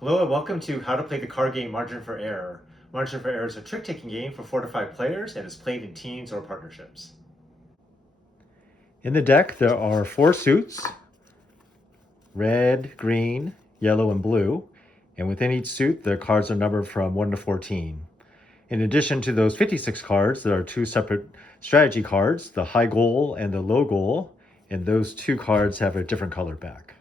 Hello and welcome to How to Play the Card Game Margin for Error. Margin for Error is a trick-taking game for 4 to 5 players and is played in teams or partnerships. In the deck, there are 4 suits: red, green, yellow, and blue. And within each suit, the cards are numbered from 1 to 14. In addition to those 56 cards, there are 2 separate strategy cards, the high goal and the low goal, and those 2 cards have a different color back.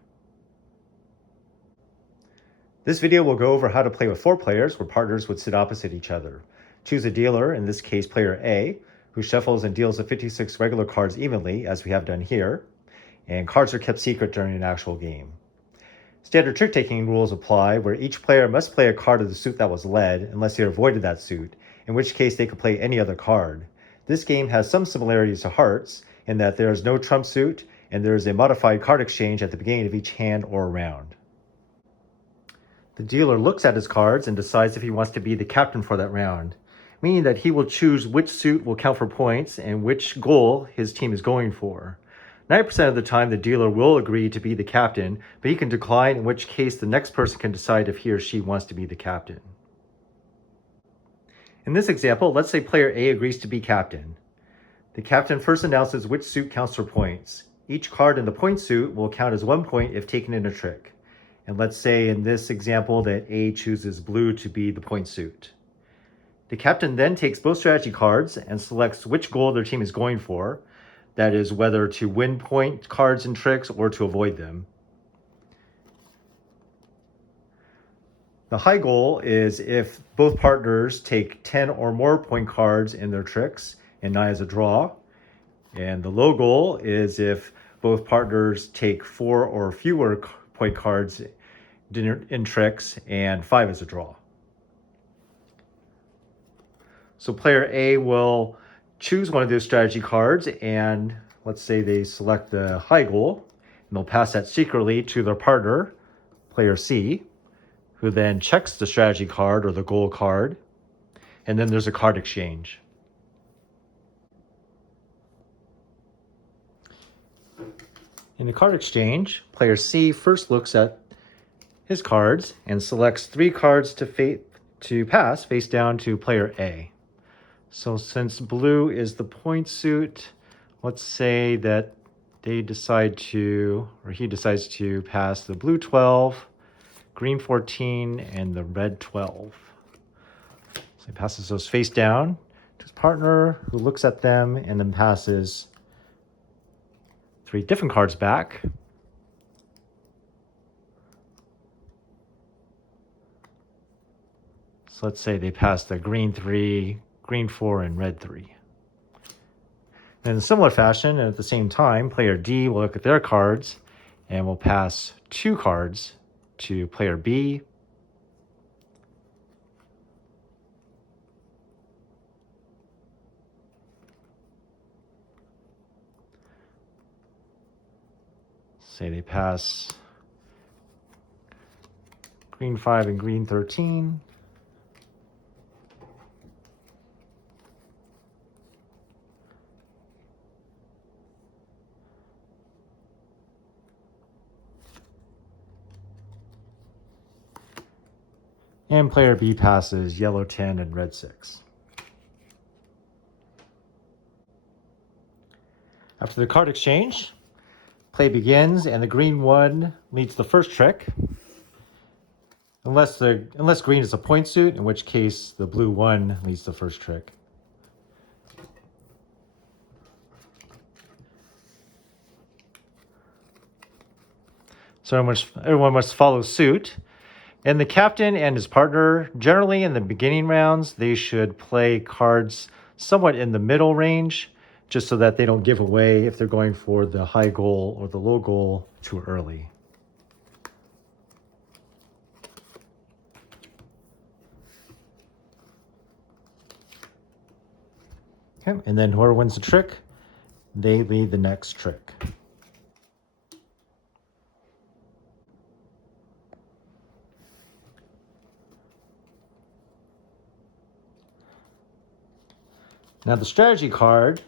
This video will go over how to play with 4 players where partners would sit opposite each other. Choose a dealer, in this case player A, who shuffles and deals the 56 regular cards evenly, as we have done here, and cards are kept secret during an actual game. Standard trick-taking rules apply, where each player must play a card of the suit that was led, unless they avoided that suit, in which case they could play any other card. This game has some similarities to Hearts, in that there is no trump suit, and there is a modified card exchange at the beginning of each hand or round. The dealer looks at his cards and decides if he wants to be the captain for that round, meaning that he will choose which suit will count for points and which goal his team is going for. 90% of the time, the dealer will agree to be the captain, but he can decline, in which case the next person can decide if he or she wants to be the captain. In this example, let's say player A agrees to be captain. The captain first announces which suit counts for points. Each card in the point suit will count as 1 point if taken in a trick. And let's say in this example that A chooses blue to be the point suit. The captain then takes both strategy cards and selects which goal their team is going for. That is, whether to win point cards and tricks or to avoid them. The high goal is if both partners take 10 or more point cards in their tricks and not as a draw. And the low goal is if both partners take 4 or fewer point cards in tricks and 5 as a draw. So player A will choose one of those strategy cards, and let's say they select the high goal, and they'll pass that secretly to their partner, player C, who then checks the strategy card or the goal card, and then there's a card exchange. In the card exchange, player C first looks at his cards and selects 3 cards to pass face down to player A. So since blue is the point suit, let's say that he decides to pass the blue 12, green 14, and the red 12. So he passes those face down to his partner, who looks at them and then passes 3 different cards back. So let's say they pass the green 3, green 4, and red 3. And in a similar fashion, and at the same time, player D will look at their cards and will pass 2 cards to player B. Say they pass green 5 and green 13. And player B passes yellow 10 and red 6. After the card exchange, play begins, and the green 1 leads the first trick. Unless green is a point suit, in which case the blue 1 leads the first trick. So everyone must follow suit. And the captain and his partner, generally in the beginning rounds, they should play cards somewhat in the middle range, just so that they don't give away if they're going for the high goal or the low goal too early. Okay, and then whoever wins the trick, they lead the next trick. Now the strategy card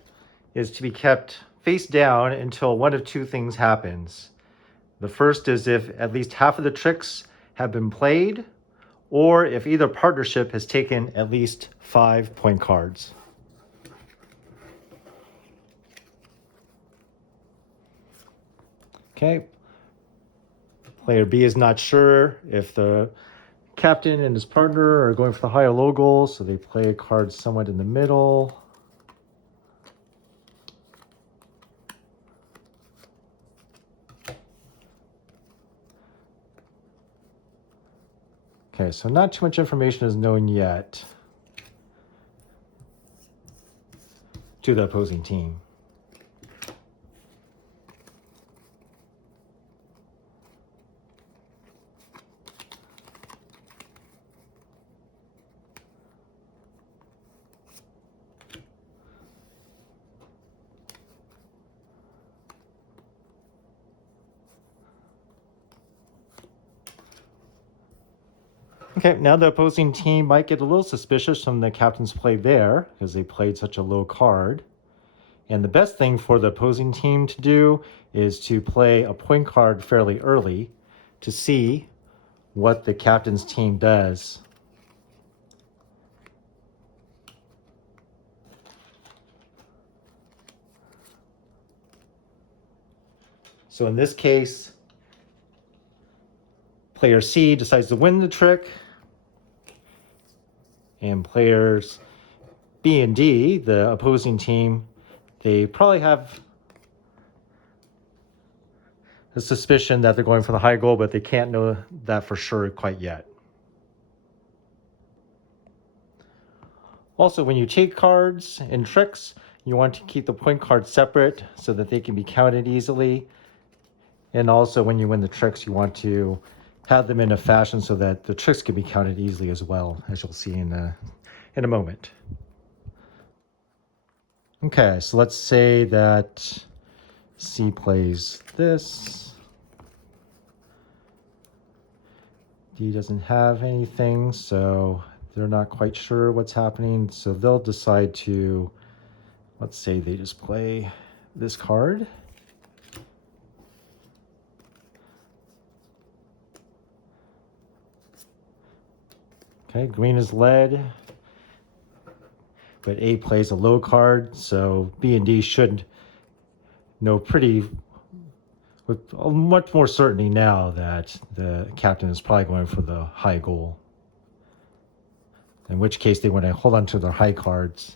is to be kept face down until one of 2 things happens. The first is if at least half of the tricks have been played, or if either partnership has taken at least 5 point cards. Okay. Player B is not sure if the captain and his partner are going for the high or low goal, so they play a card somewhat in the middle. Okay, so not too much information is known yet to the opposing team. Okay, now the opposing team might get a little suspicious from the captain's play there because they played such a low card. And the best thing for the opposing team to do is to play a point card fairly early to see what the captain's team does. So in this case, player C decides to win the trick, and players B and D, the opposing team, they probably have a suspicion that they're going for the high goal, but they can't know that for sure quite yet. Also, when you take cards and tricks, you want to keep the point cards separate so that they can be counted easily. And also, when you win the tricks, you want to have them in a fashion so that the tricks can be counted easily as well, as you'll see in a moment. Okay, so let's say that C plays this. D doesn't have anything, so they're not quite sure what's happening. So they'll decide to, let's say they just play this card. Okay, green is led, but A plays a low card, so B and D should know with much more certainty now that the captain is probably going for the high goal. In which case they want to hold on to their high cards.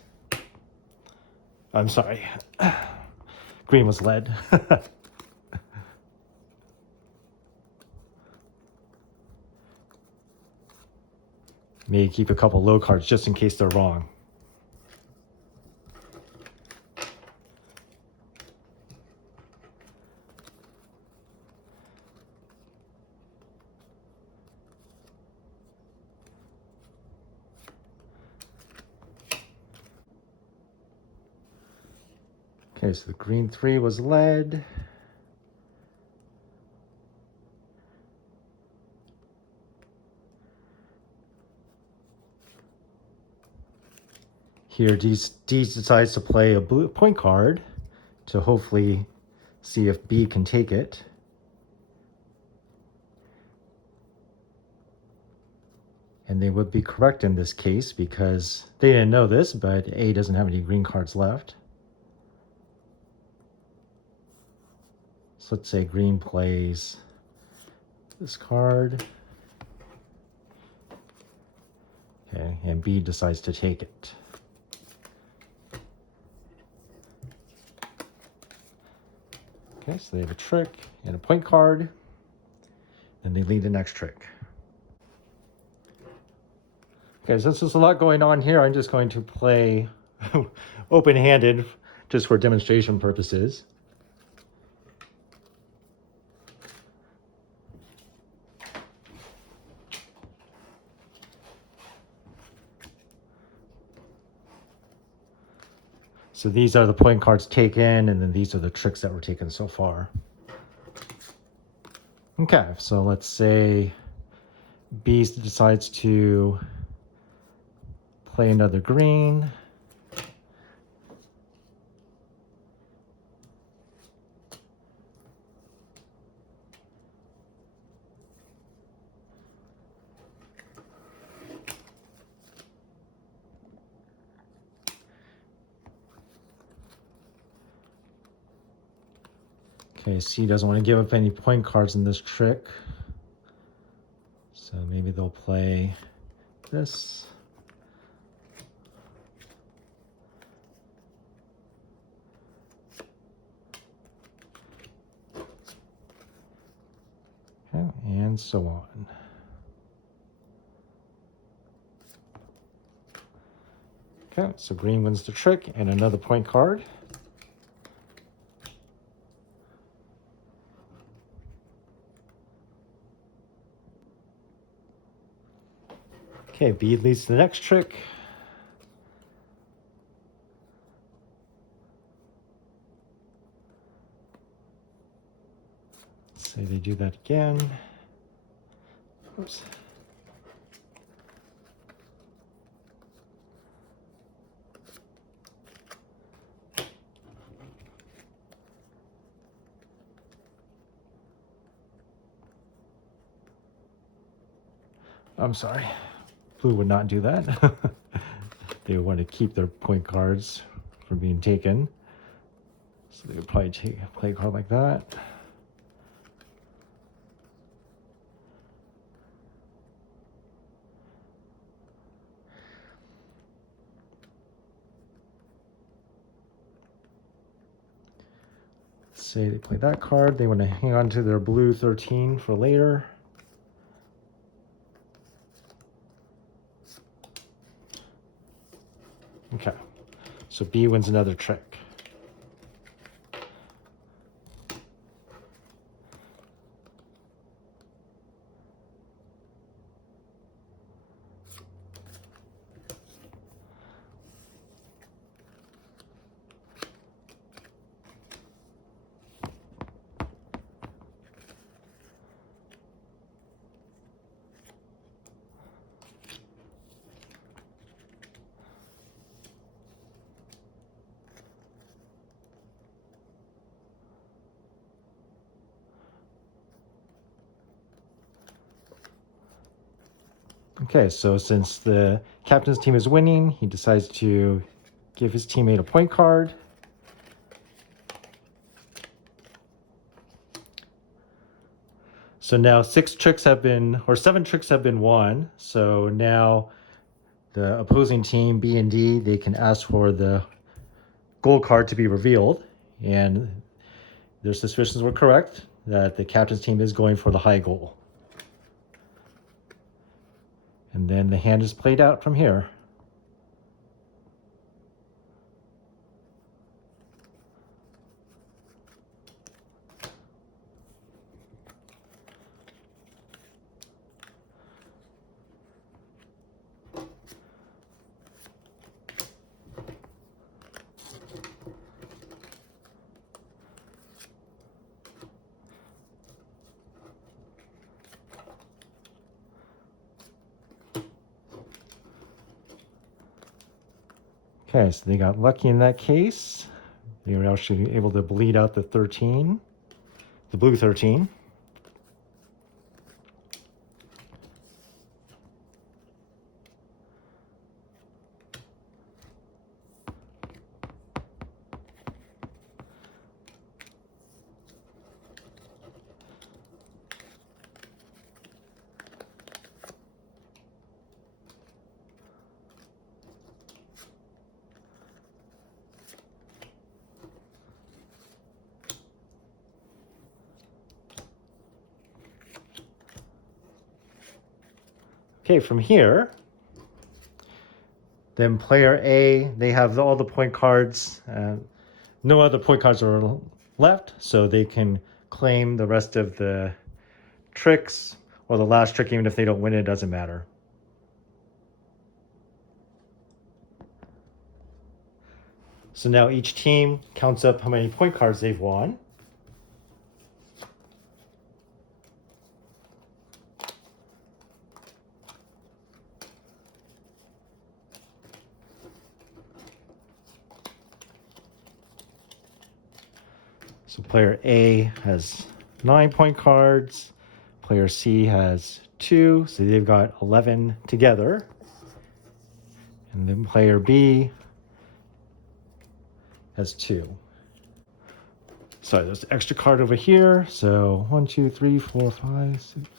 I'm sorry. Green was led. May keep a couple low cards just in case they're wrong. Okay, so the green 3 was led. Here, D decides to play a blue point card to hopefully see if B can take it. And they would be correct in this case because they didn't know this, but A doesn't have any green cards left. So let's say green plays this card. Okay, and B decides to take it. Okay, so they have a trick and a point card, and they lead the next trick. Okay, since there's a lot going on here, I'm just going to play open-handed just for demonstration purposes. So these are the point cards taken, and then these are the tricks that were taken so far. Okay, so let's say B decides to play another green. Okay, C doesn't want to give up any point cards in this trick. So maybe they'll play this. Okay, and so on. Okay, so green wins the trick and another point card. Okay, B leads to the next trick. Let's say they do that again. Oops. I'm sorry. Blue would not do that. They would want to keep their point cards from being taken. So they would probably play a card like that. Say they play that card. They want to hang on to their blue 13 for later. Okay, so B wins another trick. Okay, so since the captain's team is winning, he decides to give his teammate a point card. So now 7 tricks have been won. So now the opposing team, B and D, they can ask for the gold card to be revealed. And their suspicions were correct that the captain's team is going for the high goal. And then the hand is played out from here. Okay, so they got lucky in that case. They were actually able to bleed out the 13, the blue 13. Okay, from here, then player A, they have all the point cards. No other point cards are left, so they can claim the rest of the tricks or the last trick. Even if they don't win, it doesn't matter. So now each team counts up how many point cards they've won. So player A has 9 point cards, player C has 2, so they've got 11 together. And then player B has 2. Sorry, there's an extra card over here. So 1, 2, 3, 4, 5, 6,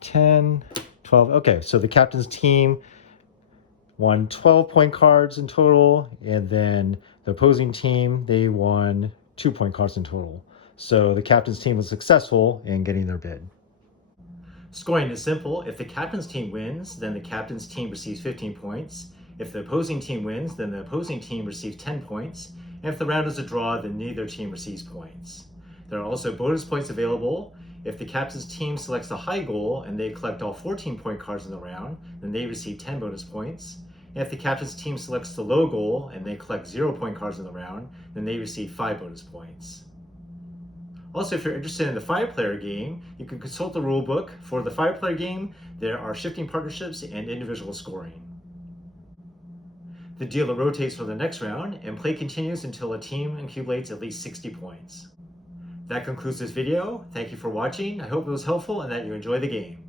10, 12. Okay, so the captain's team won 12-point cards in total, and then the opposing team, they won 2-point cards in total. So the captain's team was successful in getting their bid. Scoring is simple. If the captain's team wins, then the captain's team receives 15 points. If the opposing team wins, then the opposing team receives 10 points. And if the round is a draw, then neither team receives points. There are also bonus points available. If the captain's team selects a high goal and they collect all 14-point cards in the round, then they receive 10 bonus points. And if the captain's team selects the low goal and they collect 0-point cards in the round, then they receive 5 bonus points. Also, if you're interested in the 5-player game, you can consult the rulebook. For the 5-player game, there are shifting partnerships and individual scoring. The dealer rotates for the next round, and play continues until a team accumulates at least 60 points. That concludes this video. Thank you for watching. I hope it was helpful and that you enjoy the game.